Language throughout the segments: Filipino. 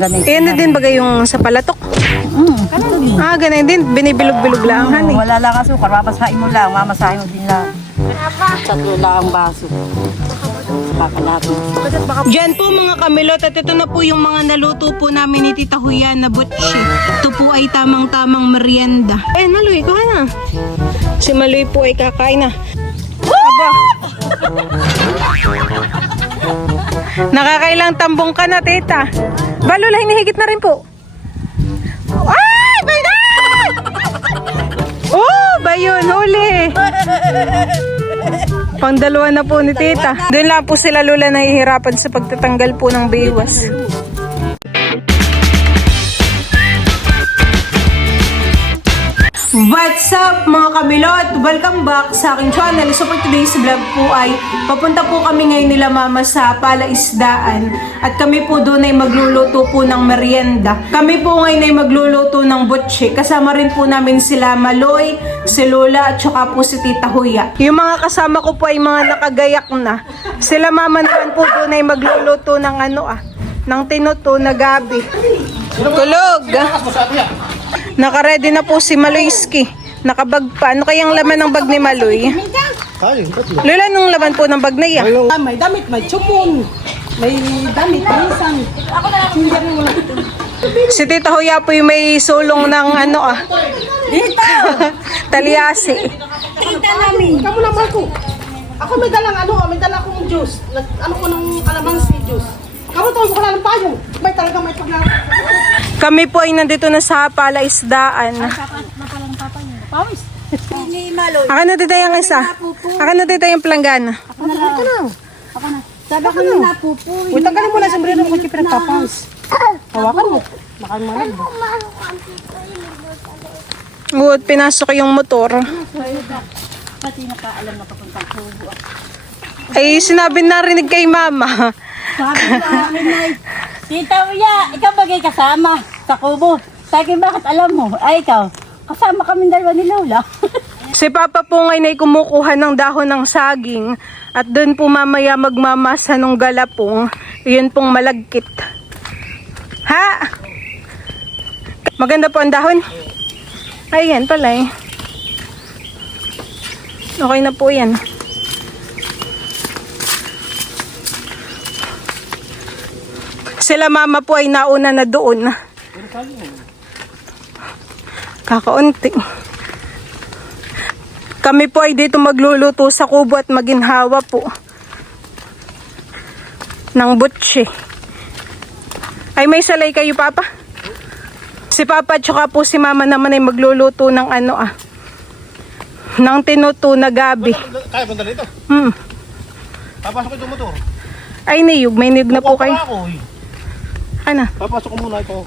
Yan din bagay yung sa palatok. Ganun din. Binibilog-bilog lang, honey. Wala lang asukar, mapasahin mo lang, mamasahin mo din lang. Tatlo lang ang baso. Kakalato. Diyan po mga kamilot at ito na po yung mga naluto po namin ni Tita Huyan na butchi. Ito po ay tamang-tamang merienda. Maloy, kuha na. Si Maloy po ay kakain na. Aba. Nakakailang tambong ka na, Tita. Balula, hinihigit na rin po. Ay! Bayda! Oh, bayon, huli. Pangdalawa na po ni Tita. Doon lang po sila Lula nahihirapan sa pagtatanggal po ng biwas. What's up mga kamilot? Welcome back sa aking channel. So for today's vlog po ay papunta po kami ngayon nila mama sa Palaisdaan. At kami po doon ay magluluto po ng merienda. Kami po ngayon ay magluluto ng butchi. Kasama rin po namin sila Maloy, si Lola at saka po si Tita Huya. Yung mga kasama ko po ay mga nakagayak na. Sila mama naman po doon ay magluluto ng ng tinuto na gabi. Kulog! Naka-ready na po si Maloyski. Nakabag pa. Ano kayang laman ng bag ni Maloy? Lola, anong laman po ng bag na iya? May damit, may chupon, may damit, minsan. Si Tita Huya po yung may sulong ng talyasi. Tita namin. Kamu naman ko. Ako may dalang may dala akong juice. Ko ng kalamansi juice. Kamu tawag ko lang ng payong. May talagang may paglalaro. Kami po ay nandito na sa Palaisdaan. Akan na dito yung isa. Akan na dito yung planggana. Ako na. Sabi ko na napupoy. Uy, tanggalin mo na sa sombrero ko kaya pinagpapaus. Hawakan mo. Baka malag. Good, pinasok yung motor. Pati nakaalam na papuntang Kubo. Ay, sinabi narinig kay mama. Sabi ko amin na, Tita Uya, ikaw bagay kasama sa Kubo. Sabi bakit alam mo? Ay ikaw, kasama kami dalawa ni Lola. Si Papa po ngayon ay kumukuha ng dahon ng saging at doon po mamaya magmamasa ng galapong. Yun pong malagkit. Ha? Maganda po ang dahon? Ayan pala eh. Okay na po yan. Sila mama po ay nauna na doon. Kakaunti. Kami po ay dito magluluto sa kubo at maginhawa po ng butchi. Ay may salay kayo Papa? Si Papa at saka po si Mama naman ay magluluto ng ng tinuto na gabi. Kaya punta dito? Papasok ito motor. Ay niyog, may niyog na po kayo. Ano? Papasok ko muna ito.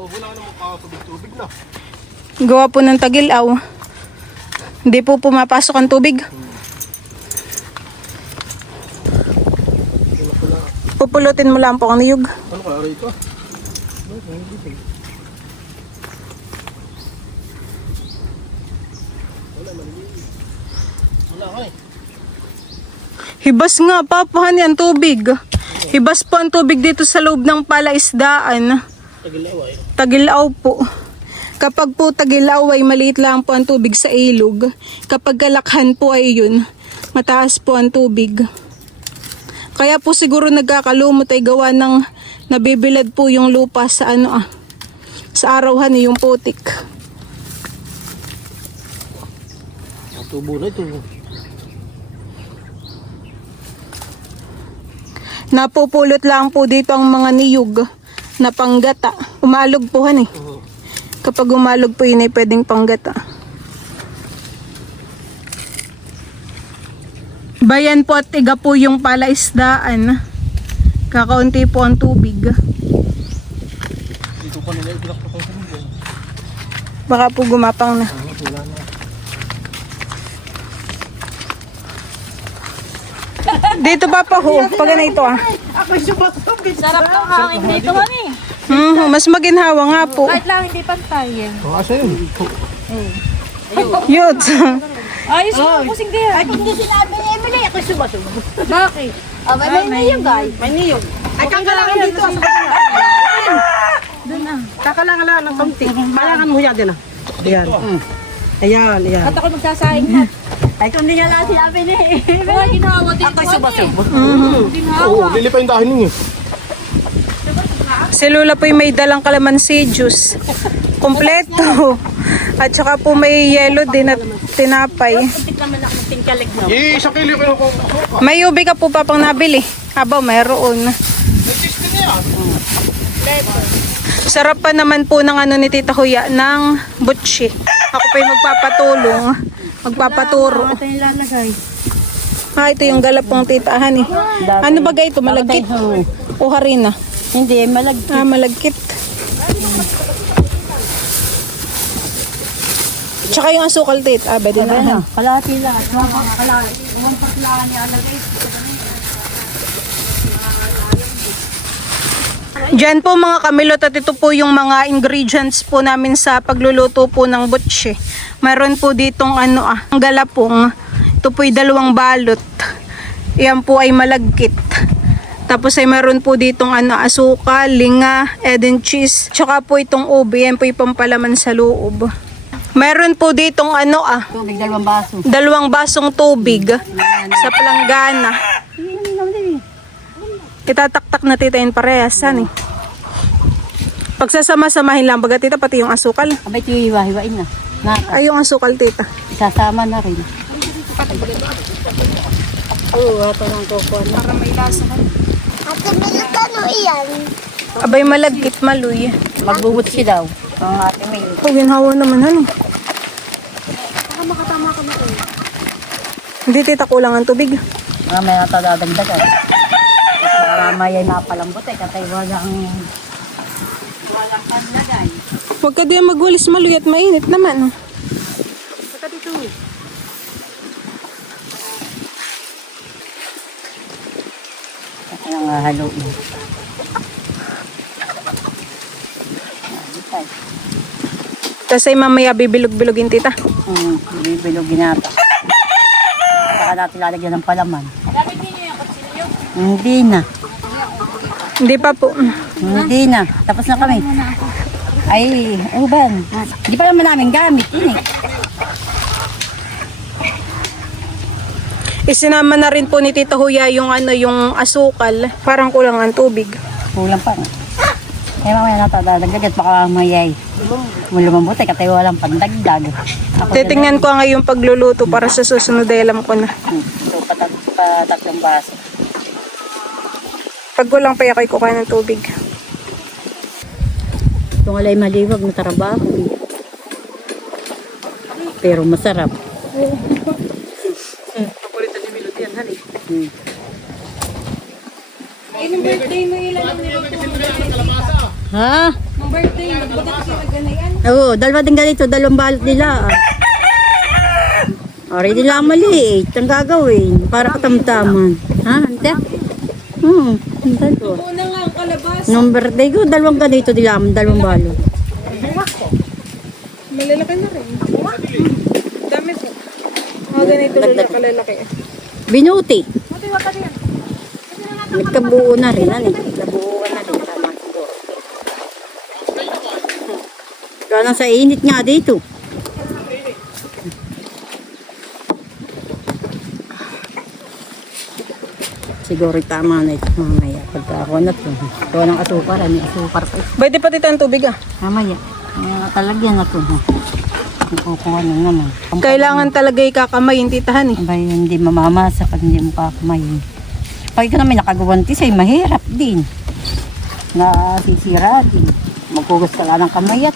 Wala ka naman tubig na. Gawa po ng tagilaw. Hindi po pumapasok ang tubig. Pupulutin mo lang po ang niyog. Ano kaya rito? Wala ka eh. Hibas nga, papahan yan tubig. Hibas po ang tubig dito sa loob ng Palaisdaan. Tagilaw po. Kapag po tagilaw ay maliit lang po ang tubig sa ilog. Kapag kalakhan po ay yun, mataas po ang tubig. Kaya po siguro nagkakalumot ay gawa ng nabibilad po yung lupa sa sa arawan yung putik. Ang tubo na ito. Napupulot lang po dito ang mga niyog na panggata. Umalog po han eh. Kapag umalog po yun ay pwedeng panggata. Bayan po at iga po yung Palaisdaan. Kakaunti po ang tubig. Dito pa nila itinakot ang tubig. Baka po gumapang na. Wala na. Dito pa ho. Pag ganito Ako'y sumatubig. Sarap ng hangin dito kami. Mas maginhawa nga po. Kahit lang hindi pantay. Oh, asa yun? Yun. Ayos mo, kusing kaya. Ay, kung hindi sinabi ni Emily, ako'y sumatubig. Bakit? Oh, may yung guys. May niyog. Ay, kakalangan dito. Doon ah. Kakalangan lang ng konti. Balangan mo yan din ah. Ayan. Ayan, ayan. At ako magsasahing na. Ay, kung hindi nga lang sinabi ni. Wala ginawa din. Ako'y subasubo. Oo, lilipa yung dahil ninyo. Si Lola po may dalang kalamansi juice. Kompleto. At saka po may yelo din at tinapay. Kuntik naman ako tingkalig no. Isang kilo ko ako. May ubi ka po pa pang nabili. Aba, mayroon. Sarap pa naman po ng ano ni Tita Huya ng butchi. Ako pa yung magpapatulong. Magpapaturo. Ito yung lalagay. Ito yung galapong titahan eh. Ano ba ito? Malagkit? O harina? Hindi, malagkit. Malagkit. Tsaka yung asukal tit. Pwede na. Ano? Kalahati lang. Kalahati. Umang patlaan niya alagay. Diyan po mga kamilot at ito po yung mga ingredients po namin sa pagluluto po ng butche. Mayroon po ditong ang galapong. Ito po ay 2 balot. Yan po ay malagkit. Tapos ay mayroon po ditong asukal, linga, Eden cheese. Tsaka po itong ube. Yan po yung pampalaman sa loob. Mayroon po ditong Tubig, 2 baso. 2 basong tubig sa palanggana. Itataktak na tita yun parehas. Saan eh? Pagsasama-samahin lang baga tita pati yung asukal. Abay, ito yung hiwa-hiwain na. Ay yung asukal tita. Isasama na rin. Oo, ito lang kukuha na. Para may lasa ka. Ate, militano iyan. Abay malagkit maluy. Magbubut si daw. Ang ate may. Oh, ginhawa naman Hindi tita kulang ang tubig. May natadadagdagan. May napalambot katay walang panlagay. Huwag ka diyan magwalis maluy at mainit naman. Saka dito. Ang halo mo. Tapos ay mamaya bibilog-bilogin tita. Bibilogin natin. Saka natin lalagyan ng palaman. Hindi na. Hindi pa po. Hindi na. Tapos na kami. Ay, uban. Hindi pa naman namin gamit. Ini. Isinama na rin po ni Tita Huya yung yung asukal. Parang kulang ang tubig. Kulang pa. Kaya mamaya natadagdagan. Baka mayay. Lumambot ay katay walang pandagdag. Titingnan ko nga yung pagluluto para sa susunod ay alam ko na. So, patatlong baso. Pag kulang pa ako'y kukuha ng tubig. Itong alay maliwag na trabaho. Pero masarap. Pakulitan ni Milot yan, hali. Yung birthday mo ilan ang niluto mo? Ha? Yung birthday mo, bagat kayo naganayan? Oo, 2 din ganito, 2 balot nila. Already lang maliit. Ang gagawin. Para katamtaman. Ha? Ante? Dalawa. Una nga ang kalabas. Nung birthday ko, 2 ganito nila. 2 balot. Malalaki na rin. Dami po. Mga ganito lula kalalaki. Binuti. Nagkabuo na rin. Nagkabuo na rin. Tama siguro. Kaya sa init nga dito. Siguro tama na ito mamaya. Pagka ako na ito. Ito ng asukar. May asukar pa. Pwede pa tita ang tubig Mamaya. Talagyan na ito. Kukuha na naman. Kailangan talaga ikakamayin titahan Abay, hindi mamamasa pag hindi mo kakamayin. Pag ikaw naman nakagawantis ay mahirap din. Nasisira din. Magkugas ka lang ng kamayat.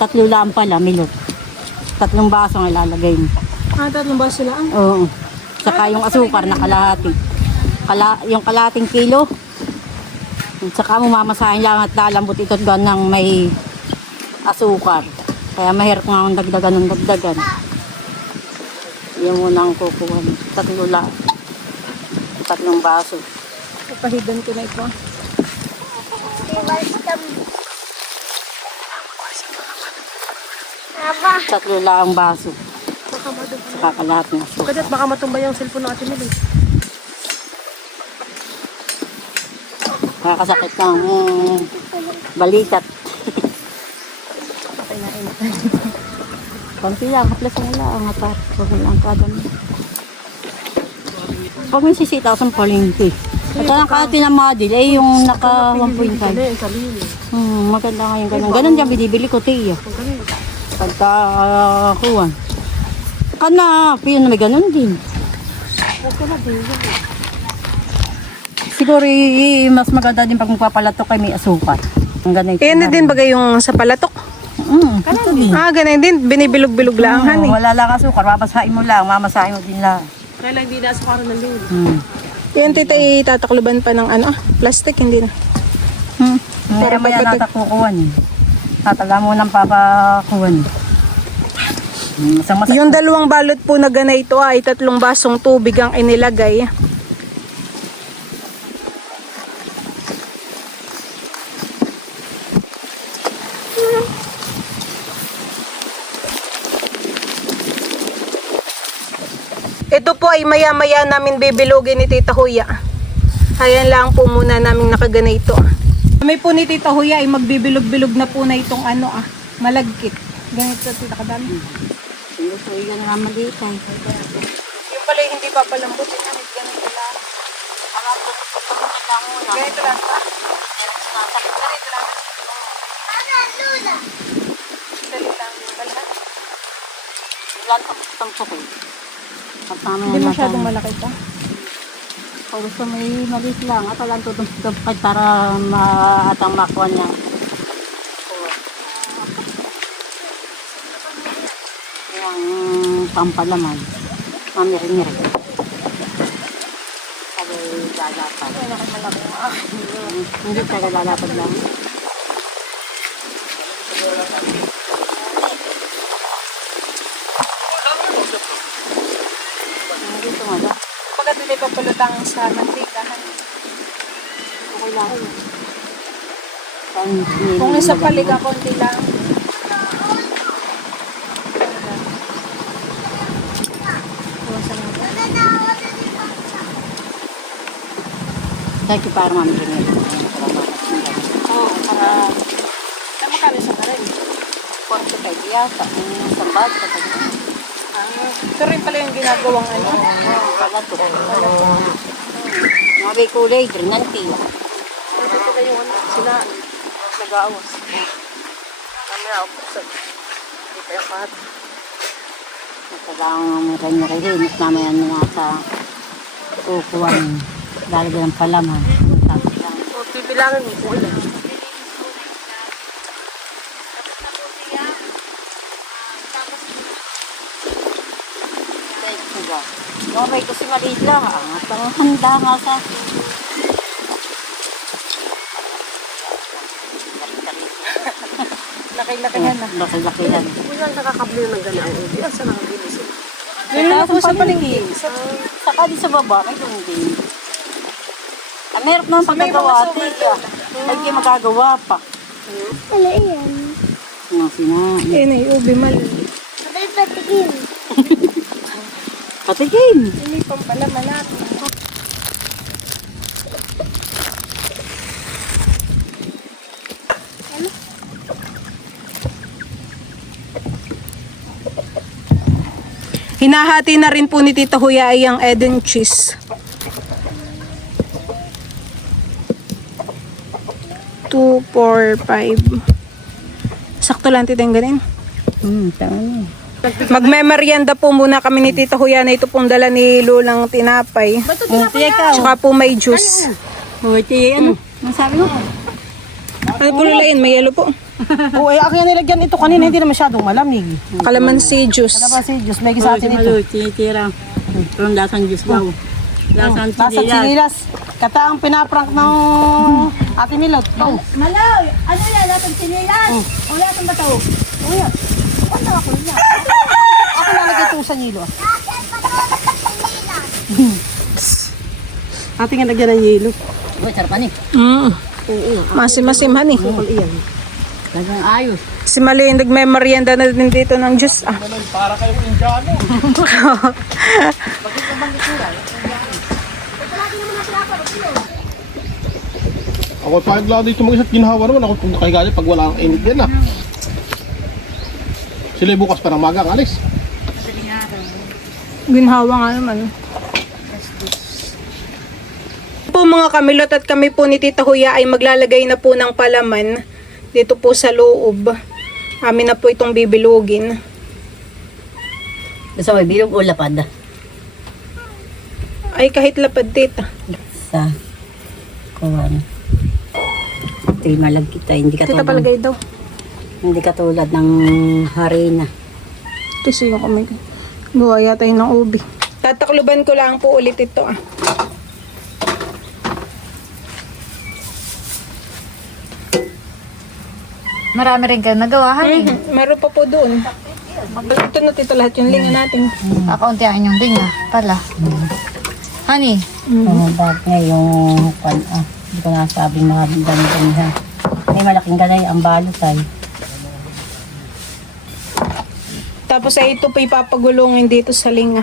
3 lang pala, Milot. 3 baso ang ilalagay mo. 3 baso lang. Oo. Saka yung asukar na kalahati. Yung kalahating kilo. At saka mo mamasahin lang at lalambot ito ng may asukar. Kaya mahirap nga akong dagdagan ng dagdagan. Yung muna ang kukuha. 3 lang. 3 baso. Papahidan ko na ito. 3 lang ang baso. Saka kalahati ng asukar. Kadat baka matumba yung cellphone ng Ate Mel. Nakakasakit ng balikat. Konti lang, haplas mo lang. Huwag mo lang kadam. Pag may sisita sa palengke. At ang kati ng model, eh yung naka 1.5. Maganda nga yung ganun. Ganun dyan, binibili ko, tiya. Pagka kuwan. Kana, piyon na may ganun din. Siguro mas maganda din pag magpapalato kay may asukar. Ang ganito. Eh, din bagay yung sa palatok. Ito din. Ganun din. Binibilog-bilog lang, han eh. Wala lang asukar, mamasahin mo lang, mamasahin mo din lang. Kaya lang hindi na asukaran ng lulu. Yan, tita, itatakluban pa ng plastic, hindi na. Para maya natakukuhan eh. Tataga mo ng papakuhan. Yung 2 balot po na ganito ay 3 basong tubig ang inilagay. Ito po ay maya-maya namin bibilugin ni Tita Huya. Ayan lang po muna namin nakaganito. Kami po ni Tita Huya ay magbibilog-bilog na po na itong malagkit. Ganito, Tita, kadami. Gusto yung nga maliit eh. Yung pala hindi papalambutin. Ganito lang. Ganito lang pa. Ganito lang. Dali lang. Balhan. Hindi masyadong malaki pa. Kung gusto may maliit lang, at lang tutong para atang makuha niya. Yung pampalaman, mamiring-miring. Sabi lalapad. Hindi tayo lalapad lang. Dito nga ba? Pagkat hindi papalutang sa mantikahan. Okay lang. Kung isa paliga, konti lang. Kaya para mamiring-miring. Oo, para... Magkano sa karin? 45 yata. Isang bag. Ito rin pala yung ginagawang Palato. Mga may kulay, drinanti. Sila nag-aawas. Kami ako sa kaya kat. Talagang miring-miring. Mas mamaya na sa kukuhan. Lalagyan ng palaman. O pibilangin mo po yan. Yung may kasi maliit lang. At ang handa nga sa... laki-lakihan na. Laki-lakihan. Kung saan nakakabili ng ganyan, hindi asa nakabili sila. Nilulok mo sa palengke. Saka di sa baba, may doon din. Meron naman pagkagawa, tiga. Ay, kayo magagawa pa. Ano yan? Yung sinabi. Eh, naiubi mali. Sabay patigin. Patigin. Hindi pang pala malaki. Hinahati na rin po ni Tita Huya ay ang Eden cheese. 2, 4, 5. Sakto lang tita yung ganin. Tama. Magmemeryenda po muna kami ni Tita Huya na ito pong dala ni Lulang tinapay. Tsaka po may juice. Buti, ano? Ang sabi mo? Ano po lulayin? May yellow po. O ay akin nilagyan ito kanina, hindi na masyadong malamig. Calamansi juice. Ano ba si Diyos? May sa atin ito. Tinitira. Pero lasang Diyos daw. Lasang Nasa sinilas. Kata ang pinaprank ng Ate Milot. Oh. Malaw! Ano yan? Lasang sinilas? O lasang bato? Uy, ano ako niya? Ako nalagay ito sa nilo. Ate nga lagyan ng yelo. Uy, sarapan eh. Masim-masim hani. Bukol iyan. Talagang ayos. Si Maloy nagme-merienda na din dito ng juice. Ah. Maloy, para kayong Indiano. Ako pag lang dito mag-isa't ginhawa naman. Ako kung nakahigali pag wala ang init yan Sila bukas pa ng maga, alis. Ginhawa nga naman. Po mga kamilot at kami po ni Tita Huya ay maglalagay na po ng palaman dito po sa loob. Amin na po itong bibilugin. Gusto mo, bilog o lapad? Ay kahit lapad tita. Sa kuwan. Ito'y malagkit ay hindi Tita katulad. palagay daw. Hindi katulad ng harina. Ito siya yung kamay. Gawa yata yun ng ubi. Tatakluban ko lang po ulit ito ah. Marami rin kayo nagawa, honey. Meron pa po doon. Ito na tito lahat yung linga natin. Kakauntihan yung dinga pala. Honey, Bakit nga yung hindi ko nasabing mga ganyan ha. May malaking ganay ang balot ay. Tapos ay ito pa ipapagulungin dito sa linga.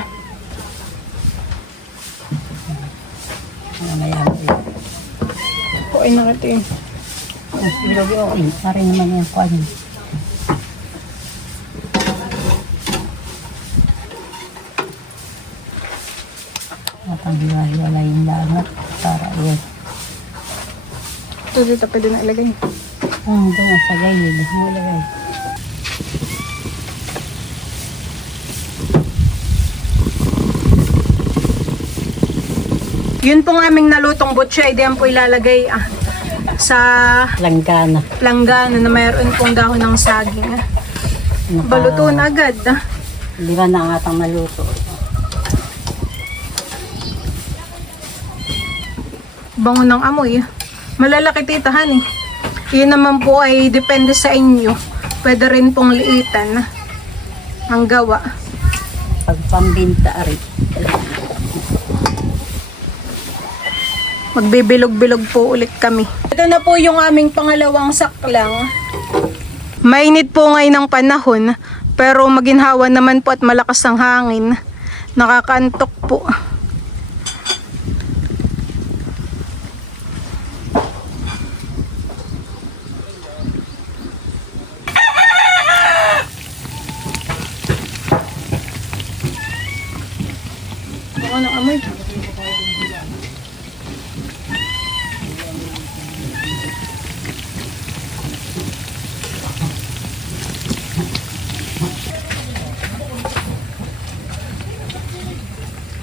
Mamaya mo yun. Po ay nakita yun. Bilog yung okay. Pare naman yung kwan. Napanghiwa-hiwala yung lahat para yun. Ito dito pwede na ilagay. Doon sa gayod. Mulagay. Yun pong aming nalutong butche ay diyan po ilalagay sa Langgana. langgana na mayroon pong dahon ng saging. Baluto na agad. Di ba na ang atang naluto? Bango ng amoy. Malalaki titahan eh. Yun naman po ay depende sa inyo. Pwede rin pong liitan ang gawa. Pagpambinta rin. Magbibilog-bilog po ulit kami. Ito na po yung aming pangalawang saklang. Mainit po ngayon ng panahon, pero maginhawa naman po at malakas ang hangin. Nakakantok po. Ako ng amoy.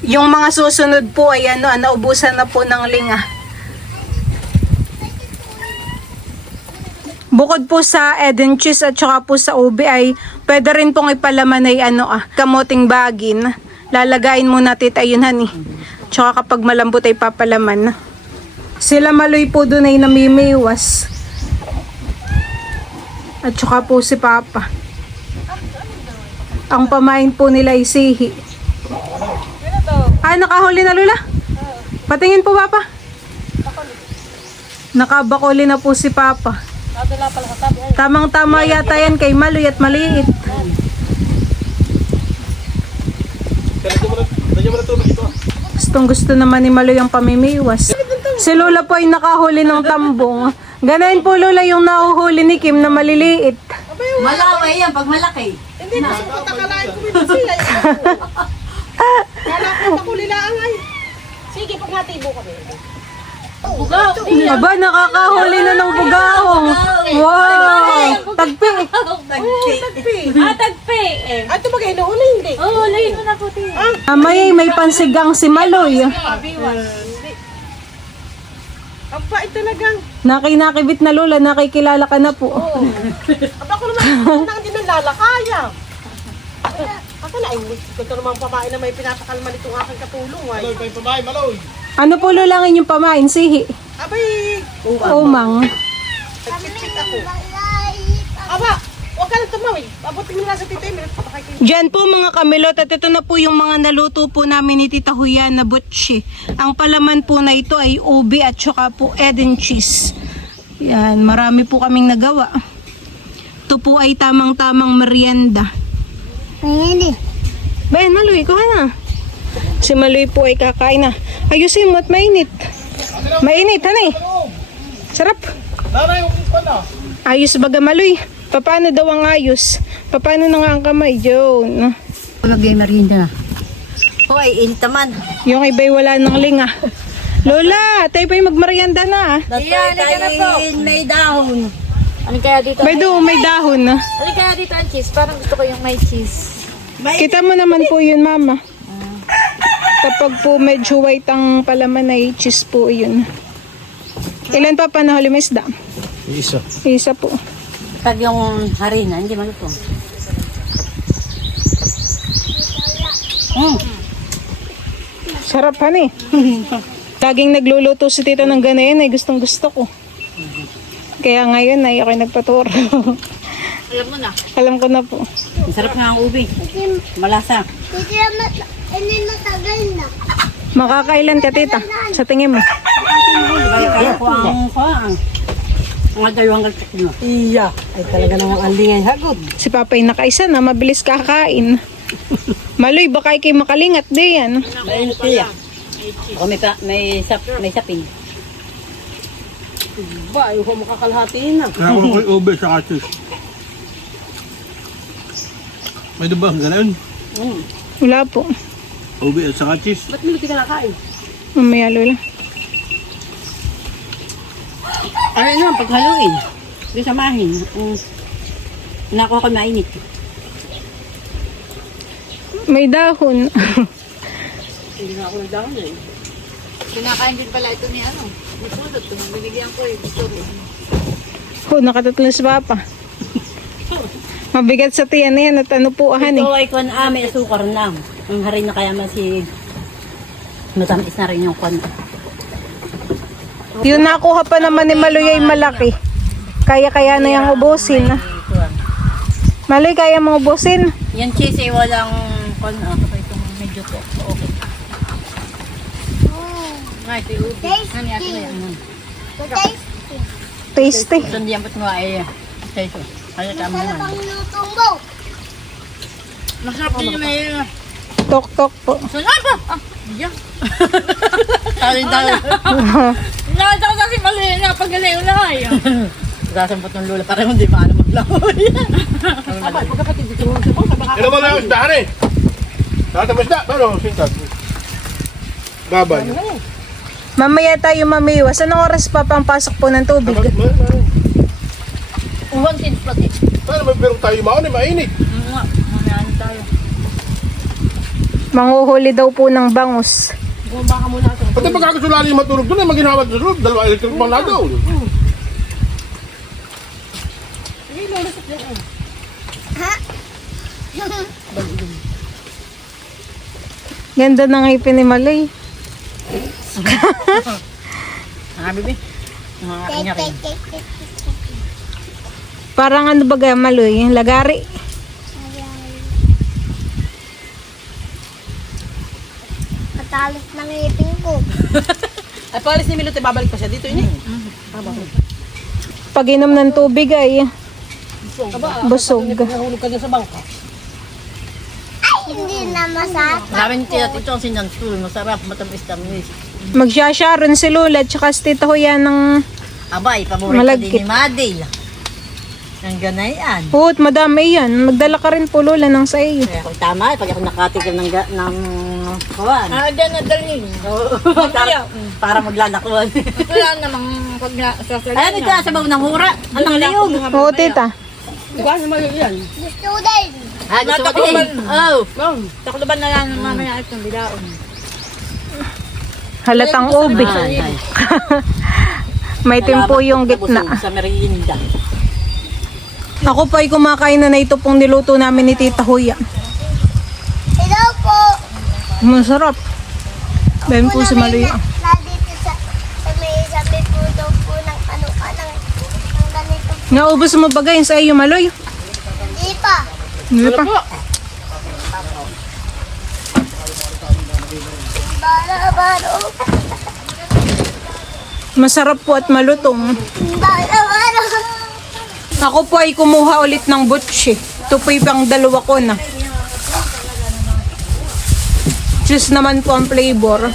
Yung mga susunod po ay naubusan na po ng linga. Bukod po sa Eden cheese at saka po sa ube ay pwede rin pong ipalaman ay kamoting bagin. Lalagayin muna tita yun hani. Tsaka kapag malambot ay papalaman. Sila Maloy po doon ay namimiwas. At saka po si Papa. Ang pamain po nila ay sihi. Nakahuli na Lula? Patingin po Papa. Nakabakuli na po si Papa. Tamang-tama yata yan kay Maloy at maliit. Gustong gusto naman ni Maloy ang pamimiwas. Si Lola po ay nakahuli ng tambong. Ganayin po Lola yung nahuhuli ni Kim na maliliit. Malaway yan pag malaki. Hindi ko sa patakalain ko ito sila. Kala ko pakulilaan ay. Sige, pag natibo kami. Aba, nakakahuli na ng bugahong. Wow! Tagpi. tagpi eh. Ay, ito bagay na uli, hindi. Oo, layin mo na puti. May pansigang si Maloy. Ang bait talagang. Nakibit na Lola, nakikilala ka na po. Aba ko naman, hindi nang lalakaya. Ako na, ito naman pamain na may pinapakalman itong aking katulong. Ay. Maloy, pa yung pamay, Maloy. Ano po Lola ang inyong pamain? Sihi. Abay, Umang. nagpitsik ako. Aba, huwag ka na tumawid. Abutin mo na sa tita, may nagpapakay. Diyan po mga kamilot at ito na po yung mga naluto po namin ni Tita Huya na butchi. Ang palaman po na ito ay ube at saka po Eden cheese. Yan, marami po kaming nagawa. Ito po ay tamang-tamang merienda. Ayan eh. Bayan, Maloy, kuha na. Si Maloy po ay kakain na. Ayusin mo at mainit. Mainit, hanay. Sarap. Nanay, yung pala. Ayos baga, Maloy. Paano daw ang ayos? Paano na nga ang kamay, Joan? Lagay merienda na. Hoy, init naman. Yung iba'y wala ng linga. Lola, tayo pa'y magmerienda na. Iyan, may dahon. Ano kaya dito? May doon, may dahon na. Ano kaya dito ang cheese? Parang gusto ko yung may cheese. Kita mo naman po yun, Mama. Kapag po medyo white ang palaman ay cheese po yun. Ilan pa panahuli may isda? Isa. Isa po. Pag yung harina, hindi malutong. Sarap han eh. Laging nagluluto si tita ng ganayan ay gustong gusto ko. Kaya ngayon ay ako'y nagpaturo. Alam mo na. Alam ko na po. Masarap nga ang ubi. Malasa. Hindi matagal na. Makakailan ka tita? Sa tingin mo? Kaya ko ang mga dalawang galpak mo. Iya. Ay talaga namang alingay hagod. Si Papay nakaisa na, mabilis kakain. Maloy, baka ikay makalingat di yan. Mainit siya. Ako may sapin. Ba, ayaw ko makakalhatiin na. Kaya ako ko'y ube sa kasis. May diba ang ganun? Wala po. Ube at sa kasis. Ba't hindi ka nakain? Mamaya lola. Ano naman, paghaluin. Hindi samahin. Nakuha ko mainit. May dahon. Hindi na ako nagdahon eh. Kinakain din pala ito ni ano. Ni Pulot. Binigyan ko eh. Gusto ko. Oh, nakatatlo si Papa. Mabigat sa tiyan yan at ano po ahan eh. Ito ay kwan may asukar lang. Ang harin na kaya matamis na rin yung kwan. Yung nakuha pa naman ni Maloy ay malaki. Kaya na yung ubusin. Maloy, kaya mong ubusin? Yan cheese ay walang kwan. Kapag itong medyo to. Okay. Nga, ito yung ubi. Ano yan? Tasty. Tasty. Ito hindi ang ba't mo ay ito. Kaya tama Masarap naman. ang lutong mo. Masarap din yung may... Tok-tok po. Sunod ba? Diyan. Tali-tali. Nakita ko kasi mali na pag-galayo na kayo. Sasampot ng lula, parang hindi maano maglahoy. Aba, pagkapatid dito mo sa bang sa baka. Ito mo na yung isdahan eh. Lahat ng isda. Pero, sintag. Gabay. Mamaya tayo mamiwas. Anong oras pa pang pasok po ng tubig? Uwan kids pati. Paano may birong tayo maon eh, mainit. Mamayaan tayo. Manguhuli daw po ng bangus. Bumaba ka muna ito. Pati pagkakasulali yung matulog doon eh, maginhawad sa sulod. Dalawa electric pang lagaw. Sige, lulusot yan eh. Ganda ng ngipin ni Maloy. Bibi. Kanya rin. Parang ano baga Maloy? Lagari. Matalis ng ngipin ko. Ay, palis ni Milot, babalik pa siya dito ini. Pag inom ng tubig ay busog. Nahulog ka dyan sa bangka. Ay, hindi na masarap. Maraming tiyat ito ang sinansul. Masarap, matamis-tamis. Magsya-sharon si Lola at saka si Tita Huya ng Abay, paborito Malagkit. din ni Madil. Ang ganayan. Puot, madami yan. Magdala ka rin po Lola ng sa iyo. Kaya kung tama, pag ako nakatikim ng kawan. Dyan na dalhin. para maglalakuan. Wala namang pag sasalan. Ayan ito, sabaw ng hura. Anong liyog? Oo, Tita. Diba, naman yan. Gusto ko din. Ah, gusto ko din. Oh. Takluban na lang mamaya itong bilaon. Halatang ubi. May timpo yung gitna. Sa merienda. Ako pa ay kumakain na ito pong niluto namin ni Tita Huya. Hello po. Masarap. Dahil po si Maloy. Nandito sa may sabi po daw po ng ano ka ng ganito. Naubos mo bagay sa iyo Maloy? Hindi pa. Hindi pa. Baro-baro. Masarap po at malutong. Baro-baro. Ako po ay kumuha ulit ng butchi. Ito po yung dalawa ko na. Juice naman po ang flavor.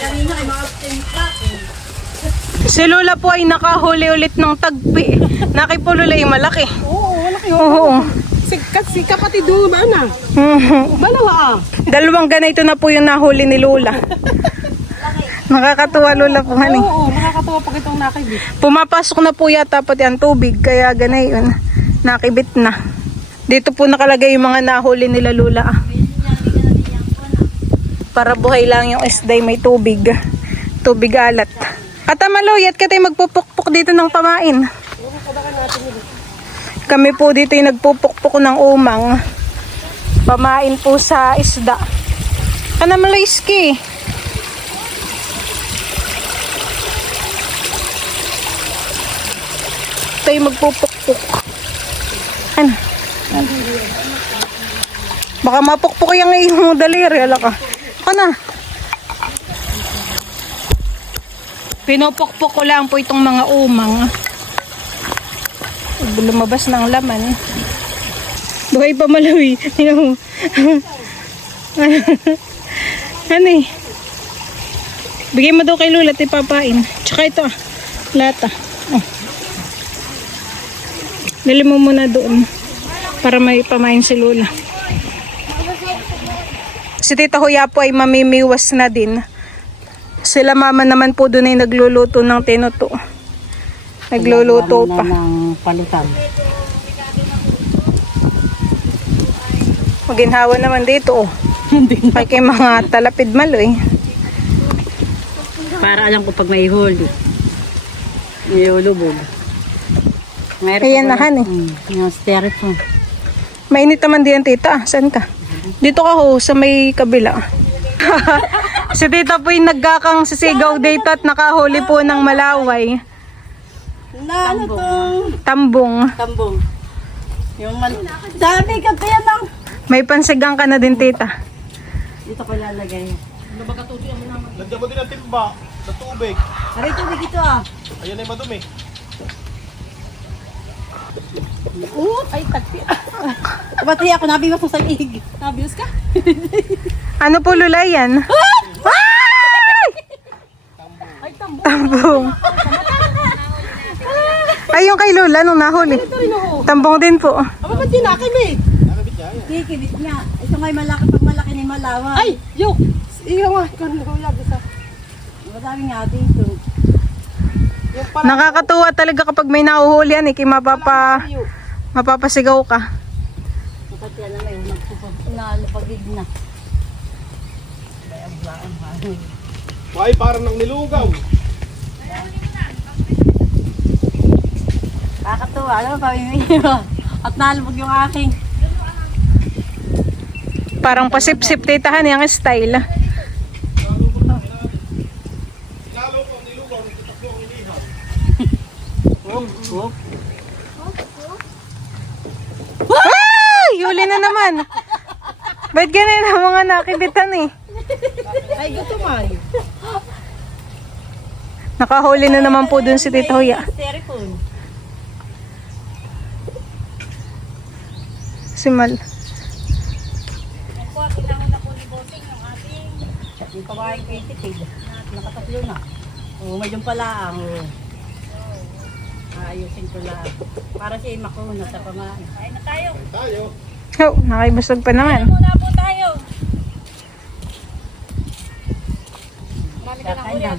Si Lola po ay nakahuli ulit ng tagpi. Nakipo Lola yung malaki. Oo, malaki Oo. Si kapatid do ba na? Balawa ah. Dalawang ganito na po yung nahuli ni Lola. Nakakatuwa Lola po hani. Oo, nakakatawa pag itong nakibit. Pumapasok na po yata pati ang tubig, kaya ganayon, nakibit na. Dito po nakalagay yung mga nahuli nila Lola. Para buhay lang yung isday may tubig. Tubig alat. At Maloy, at katay magpupukpok dito ng pamain. Kami po dito yung nagpupukpok ng umang. Pamain po sa isda. Kana Maloy ski. Tayo magpupukpok. Ano? Baka mapukpok yung iyong daliri. Ala ka. Ako na. Pinupukpok ko lang po itong mga umang. Lumabas ng laman. Buhay pa Maloy. Tingnan mo. Ano eh? Bigay mo daw kay Lola at ipapain. Tsaka ito ah. Lata. Oh. Dali mo muna doon. Para may pamain si Lola. Si Tita Huya po ay mamimiwas na din. Sila mama naman po doon ay nagluluto ng tinuto. Nagluluto pa. Ng palitan. Maginhawa naman dito oh. Kay mga talapid Maloy. Para alam ko pag may huli. Nilulubog. Ayan na han eh. Yung styrofoam. Mainit naman diyan tita. Saan ka? Dito ka ho sa may kabila. Si tita po yung nagkakang sisigaw dito at nakahuli po ng malaway. Na ano tong Tambong. tambong. Yung dami ka kaya ng May pansigang ka na din tita. dito ko lalagay. Lagyan mo din ang timba sa tubig. Aray tubig ito ah. Ayan ay madumi. Ay tagpi. Ba't ako nabiwas mo sa lig? Nabiwas ka? Ano po Lola yan? Ay! Tambong. Ay, yung kay Lola nung nahuli. Tambong din po. Aba, ba't di nakibit? Kikibit nga. Ito nga'y malaki pag malaki ni malawa. Ay, yuk! Iyo nga, ikaw na kuya, bisa. Madami nga dito. Nakakatuwa talaga kapag may nahuhuli yan. Mapapasigaw ka. Dapat yan na may nalapagig na. Ay, parang nang nilugaw. Kakatuwa. Alam mo, pamimili mo. At nalapag yung aking. Parang pasip-sip titahan yung style. Ay! Huli na naman. Ba't ganun ang mga nakibitan eh? Ay, gusto man. Nakahuli na naman po dun si Tita Huya. Styrofoam. Si Mal. Yung kawain kay Tipid. Nakatatlo na. O, medyo pala ang ayusin ko lang. Para siya makuna sa pamain. Kain na tayo. Tayo. Oh, nakibusog pa naman. Muna po tayo. Kakain na.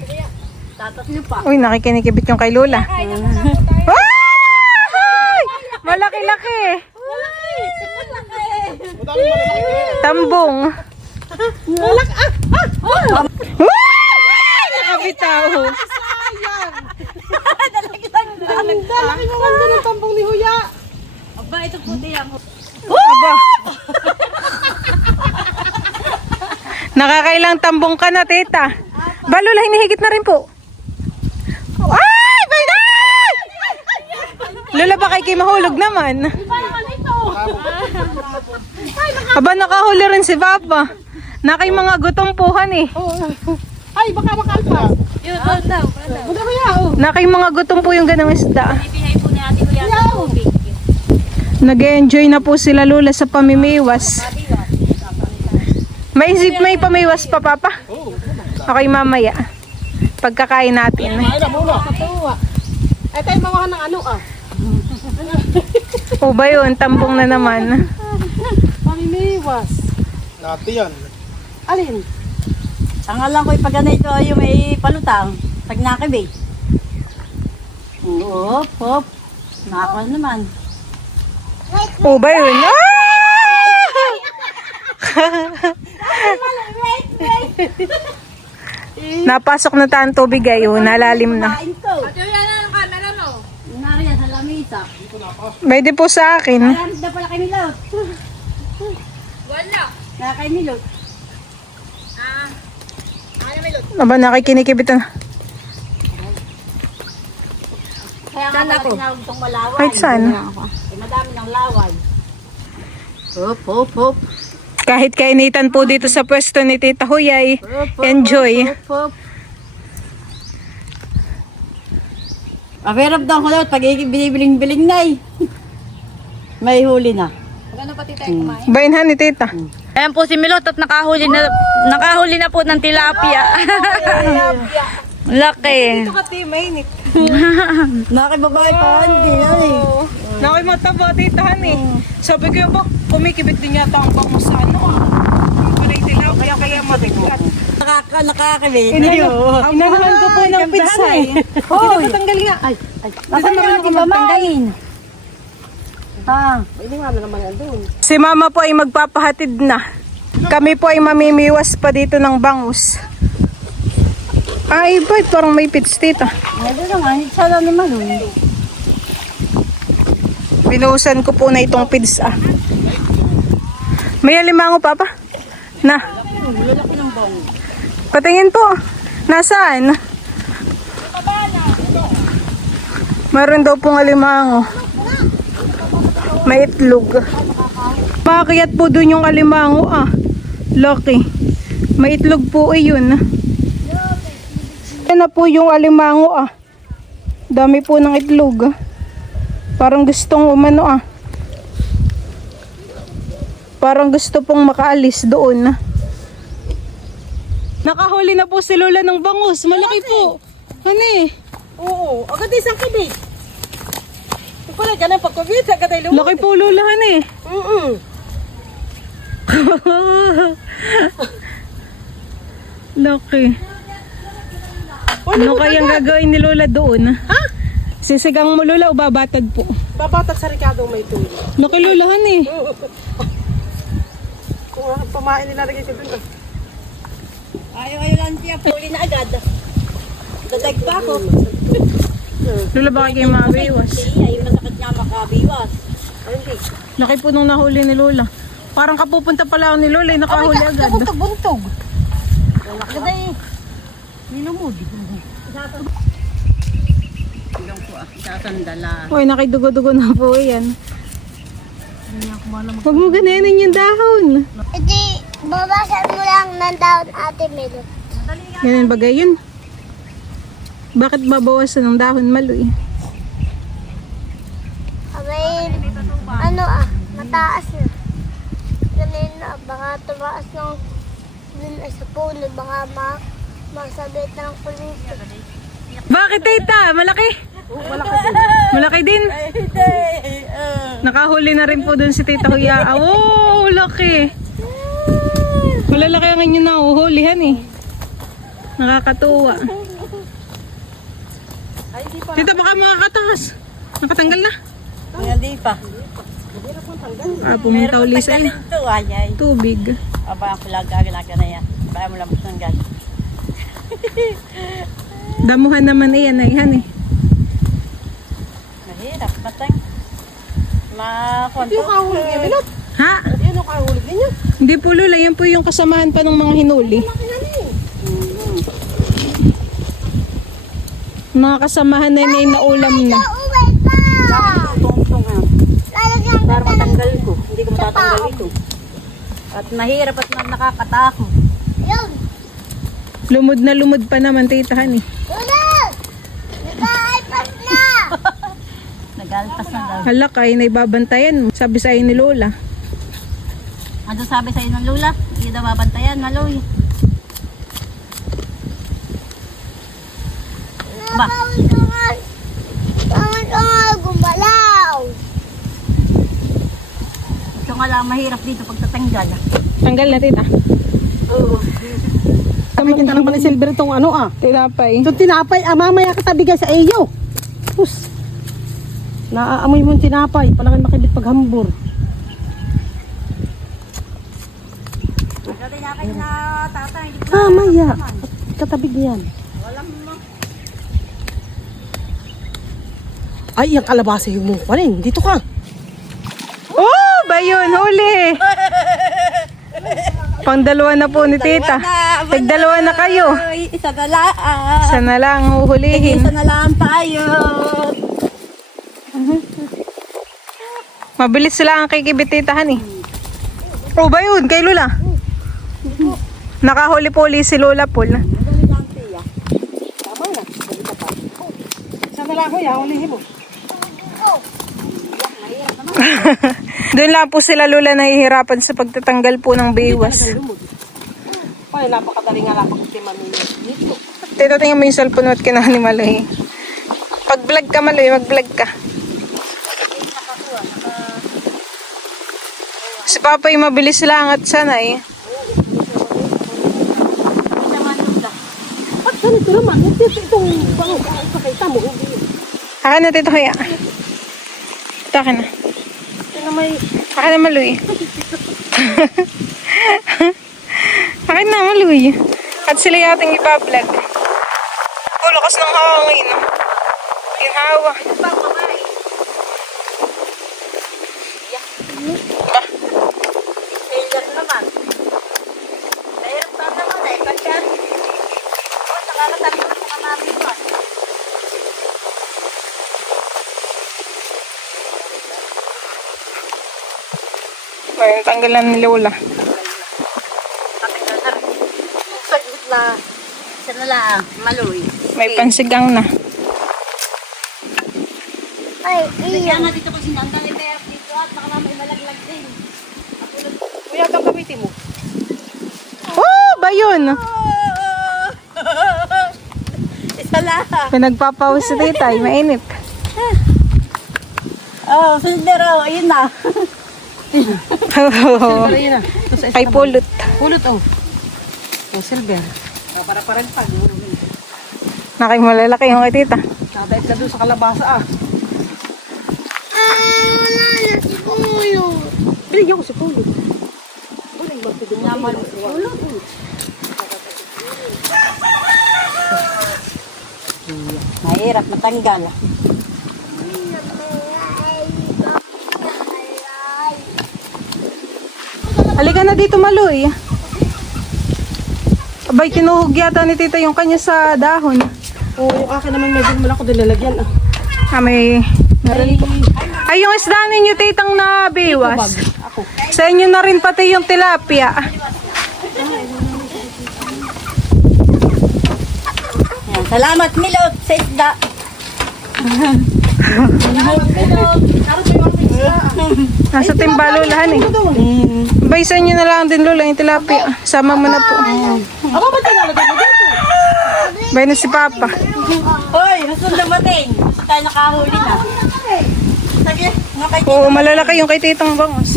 Tatas niyo pa. Uy, nakikinikibit yung kay Lola. Ay! Malaki-laki. Madami malalaki. Tambong. Ay! Nakabitaw. Ang dalaki mo man ng tambong ni Huya. Aba, ito puti ang Aba. Nakakailang tambong ka na, tita. Ba, Lola, hinihigit na rin po. Ay! Banday! Lola, baka ikay mahulog naman. Aba, nakahuli rin si Papa. Nakay mga gutompuhan eh. Ay, baka makalpas. yun, doon daw. Buda mo yan, oh. Nakay mga gutom po yung ganang isda. Ibigay po ni ate ko yan ang tubig. Nag-enjoy na po sila Lola sa pamimiwas. May pamiwas pa, Papa? Okay, mamaya. Pagkakain natin. Kain na muna. Ay, tayo mawahan ng ano ah. O ba yun? Tambong na naman. Pamimiwas. Nati yan. Alin? Ang alam ko pag ganito yung may palutang. Pag nakibig. Hop, hop. Nakakal naman. O ba yun? Napasok na tayong tubig ayun. Nalalim na. Kain ko. At yung yan ang camera mo. Nariyan sa lamisa. Pwede po sa akin. Alam na pala kay Milot. Wala. Na kay Milot. Aba, nakikinikibit na. Kaya nga pala tinawag itong malaway. Kahit saan? Eh, madami ng laway. Hop, hop, hop. Kahit kainitan po dito sa pwesto ni Tita Huyay, enjoy. Hop, hop. Averap daw ko daw, pag binibiling-biling na eh. May huli na. Bainhan ni Tita. Ayan po si Milot at nakahuli na po ng tilapia. Laki. Kati, mainit. Nakibabae pa, hindi yan eh. Nakimataba, Tita Han eh. Sabi ko ba, kumikibit din yata ang bango sa ano ah. Yung pala yung tilapia, kaya matigat. Nakakabit. Inahalan ko po ng pizza eh. Hoy! Patanggal nga. Ay, Nasaan ka natin bamain? Ha? Pwede nga na naman yan doon. si Mama po ay magpapahatid na. Kami po ay mamimiwas pa dito ng bangus. Ay, ba't parang may pits, Tita? Ito naman, sana naman eh. Binuhusan ko po na itong pizza. May alimango, Papa? Na. Patingin po. Nasaan? Meron daw pong alimango. May itlog. Pakiyat po dun yung alimango ah. Lucky. May itlog po eh yun. Yan na po yung alimango ah. Dami po ng itlog ah. Parang gustong umano ah. Parang gusto pong makaalis doon. Nakahuli na po si Lola ng bangus. Malaki po. Ano eh? Oo, agad isang kibig. Ito pala, ganun pagkabit, agad ay lumot. Laki po Lola han eh. Laki. Ano kayang gagawin ni Lola doon? Ha? Sisigang mo Lola o babatag po? Babatag sa Ricardo may tuloy. Laki Lola han eh. Kung pamain nila rin ito doon. Ayaw lang siya, puli na agad. Dadag pa ako. Lola baka kayo mabiwas. Ay, masakit nga makabiwas. Ay, hindi. Laki po nung nahuli ni Lola. Parang kapupunta pala ako ni Lola, eh, nakahuli agad. Buntog. Agad ay. Minumudi. Ilong ko ah, sasandala. Uy, nakidugo-dugo na po yan. Huwag mo gananin yung dahon. Hindi, babasan mo lang ng daon, Ate Milot. Ganun bagay yun. Bakit babawasan ng dahon Maloy? Abay, ano ah, mataas na. Ganun na, baka tumaas ng dun sa puno, baka masabit ng kulito. Bakit Tita? Malaki? Malaki din? Nakahuli na rin po dun si Tita Huya. Oh, laki. Malalaki ang inyong nahuhulihan eh. Nakakatuwa. Tita, baka makakatakas. Nakatanggal na. Hindi pa. Ah, pumunta uli sa iyo. Ito ay. Tubig. Aba, ang palaga na yan. Baya mo lang ng gas. Damuhan naman iyan ay han eh. Mahirap, batang. Ito yung kahulog niya, Milot. Ha? Yun yung kahulog ninyo. Hindi po Lola, yan po yung kasamahan pa ng mga hinuli. Mga kasamahan na yun ay naulam na. Uwi pa! Tungtong ha. Lalagyan ko Para matanggal ko. Hindi ko matatanggal ito. At mahirap at nakakatako. yun. Lumod na lumod pa naman titahan eh. Tulog! Naka-iPad na! Galtas na daw. Halakay na ibabantayan mo. Sabi sa ni Lola. Ano sabi sa'yo ng Lula? Hindi daw babantayan, Maloy. Ba? Tawag ka nga, gumbalaw. Ito nga lang mahirap dito pagtatanggal. Tanggal na tita. Kami kita ng pala silver itong ano ah. Tinapay. Itong tinapay, mamaya katabigay sa iyo. Pus. Naaamoy mo yung tinapay, palaki makibit paghambur. Dati niya kayo na tatay. Mamaya, katabig yan. Ay, yung kalabasa mo. Paling, dito ka. Oh, bayon, huli. Pang dalawa na po ni tita. Tig-dalawa na kayo. Isa na lang. Isa na lang huhulihin. Isa na lang tayo. Mabilis sila ang kikibit titahan eh. Oh, bayon, kay Lola. Nakahuli po ulit si Lola Paul. Sa nalago, ulihin mo. Doon lang po sila Lola nahihirapan sa pagtatanggal po ng biwas. Ay, napakadali nga lang pag-timan ninyo. Dito. Tito, tingnan mo yung cellphone mo at kinahani Maloy. Pag-vlog ka Maloy, mag-vlog ka. Si Papa yung mabilis lang at sana eh. At ganito naman, itong bango, pakita mo. Akin na Tito kaya. Ito akin na. Akin na Maloy. Akin na Maloy. At sila yating ipa-vlog. Oh, lakas ng hangin. Yung hawa. Ba? Kailan naman. Mahirap pa naman eh. Pagka, nakakatabi ko sa namin pa. Ayun, tanggalan ni Lola. Patanggal na rin. Sagot na. Isa na lang. Maloy. May pansigang na. Ay, Kaya nga dito ko sinandal eh. Kaya dito at baka may malaglag din. Kuya, itong gamitin mo. Oh, bayon. Isa lang. Pinagpapawas si tita, mainit. Oh, sundero. Ayun na. Ayun na. Ay pulot. Pulot, oh. Oh, silver. Para pag. Nakay malalaki yung kay tita. Nadait ka doon sa kalabasa, ah. wala na si Kuyo. Binigyan ko si Pulot. Pulot, magpigil naman. Pulot. Mahirap matanggal. Halika na dito Maloy. Abay, kinuhog yata ni tita yung kanya sa dahon. Oo, yung akin naman medyo malaki din lalagyan, ah. May meron po. Ay, yung isda ninyo titang nabiwas. Ako. Sa inyo na rin pati yung tilapia. Ayan, salamat Milot sa isda. Nasa timbalulahan eh. Abay, sa inyo na lang din Lola yung tilapia. Sama mo na po. Ako ba tinalagay mo dito? Bay na si Papa. Hoy, gusto dumating. Gusto tayo nakahuli na. Sige, nga kay Oo, malalaki yung kay titang bangos.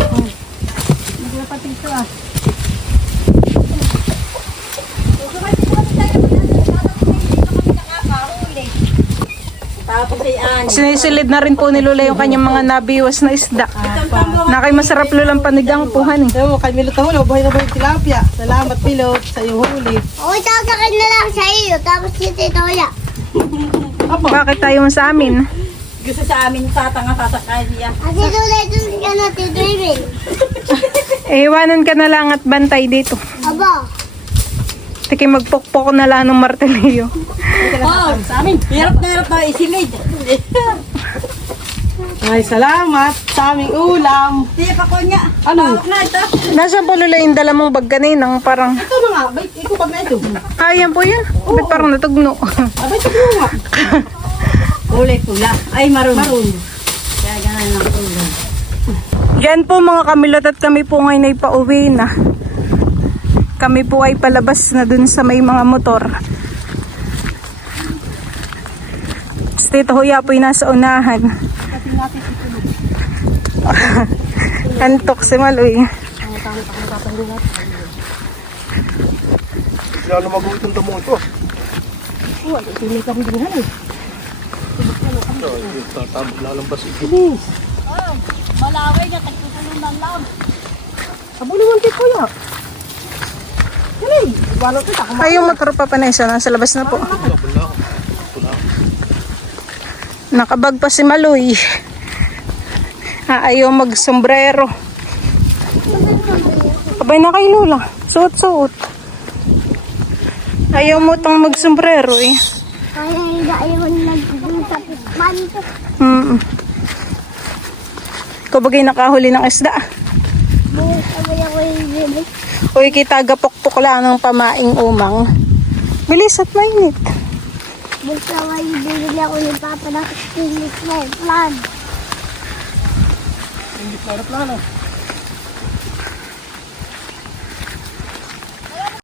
Tapos ay ani. Sinisilid na rin po ni Lola yung kanyang mga nabiwas na isda. Nakay masarap Lolang panigang puhan eh. Sabi mo, kay Milot na huli, buhay na buhay yung tilapia. Salamat, Milot, sa iyong huli. Okay, sasakin na lang sa iyo. Tapos si Tito Kuya. Bakit tayo sa amin? Gusto sa amin tatanga sasakay niya. At Tito Leto ka na, Tito Emil. Iwanan ka na lang at bantay dito. Aba. Tiki magpokpok na lang ng martilyo. Oh, sa amin. Hirap na isilid. Ay, salamat sa aming ulam. Tiyak ako niya. Ano? Tawag na ito. Nasa ba Lola yung dala mong bag kaninang parang... Ito na nga, bait, ikaw pag na ito. Ayan po yun. Ba't parang natugno? Abay, ito na nga. Kulay pula. Ay, maroon. Maroon. Yan po mga kamilot at kami po ngayon ay pauwi na. Kami po ay palabas na dun sa may mga motor. Tito Huya po ay nasa unahan. Antok si Maloy. Lalo mag-uwi itong damo ito. Tatabot lalambas ito. Malaway na, tagtutulong ng lang. Kabuluhan kay kuya. Kali, wala kita. Ay, yung motor pa panay siya. Nasa labas na po. Nakabag pa si Maloy. Ayaw mag-sombrero. Abay na kay Lola. Suot-suot. Ayaw mo tong mag-sombrero eh. Kaya hindi ayaw nagdun sa pisman ko. Ikaw bagay nakahuli ng isda. Bukas sabay ako yung bili. Uy, kita gapok-pok lang ng pamaing umang. Bilis at mainit. Bukas sabay yung bili ako ni Papa ng English na plan. Hindi na plano.